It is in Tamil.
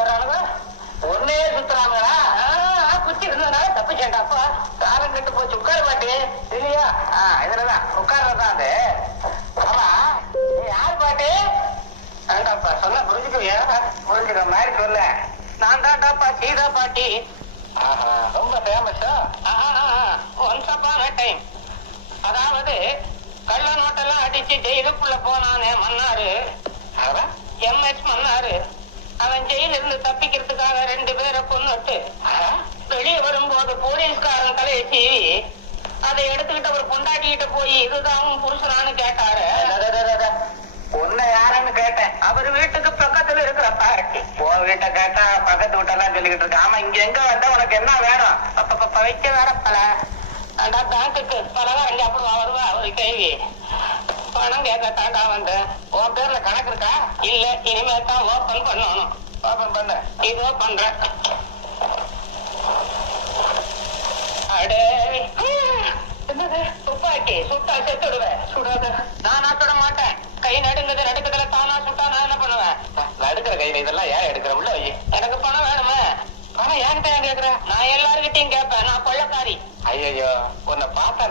வர்றானுங்க. ஒன்னே சுத்துறாங்களா? குத்தி இருந்ததுனால தப்பிச்சேன்டாப்பா. காரம் கட்டு போச்சு. உட்கார மாட்டே இல்லையா? இதுலதான் உட்கார்றதான் அது. ஆமா, நீ யாரு பாட்டு? வேண்டாப்பா, சொன்ன புரிஞ்சுக்குவியா? புரிஞ்சுக்கிற மாதிரி சொல்ல. நான் தான்டாப்பா சீதா பாட்டி. ரொம்ப ஃபேமஸா? Once upon a time. அதாவது கள்ள நோட்டெல்லாம் அடிச்சு ஜெயிலுக்குள்ள போனானே மன்னாரு, எம்எஸ் மன்னாரு. அவன் ஜெயில இருந்து தப்பிக்கிறதுக்காக 2 பேரை கொன்னுட்டு வெளியே வரும்போது போலீஸ்காரன் தலையை சீவி அதை எடுத்துக்கிட்டு அவர் கொண்டாட்டிக்கிட்ட போய் இதுதான் உன் புருஷனான்னு கேட்டாரு. உன்னை யாருன்னு கேட்டேன். அவர் வீட்டுக்கு பக்கத்துல இருக்கிற பாட்டி. உன் வீட்டை கேட்டா பக்கத்து வீட்டெல்லாம் சொல்லிக்கிட்டு இருக்க. ஆமா, இங்க எங்க வந்தா உனக்கு என்ன வேணும்? வைக்க வேற பல பேங்குக்கு பலவாரம் அப்புறம் வருவா ஒரு கேள்வி. பணம் கேட்க தாண்டா வந்தேன். உன் பேர்ல கணக்கு இருக்கா? இல்ல, இனிமே தான் ஓபன் பண்ணணும். ஓபன் பண்ண இதோ பண்றேன். அடே, என்னது துப்பாக்கி? சுட்டா செத்துடுவேன். சுடாத. நானா சுட மாட்டேன். கை நடுங்குது. நடுக்கத்துல தானா சுட்டா நான் என்ன பண்ணுவேன்? நடுக்கிற கையில இதெல்லாம் ஏன் எடுக்கிற? உள்ள வை. எனக்கு பணம் வேணுமே. பணம் என்கிட்ட ஏன் கேக்குற? நான் எல்லாருக்கிட்டையும் கேட்பேன். நான் கொள்ளக்காரி. ஐயோ, உன்னை பார்த்தா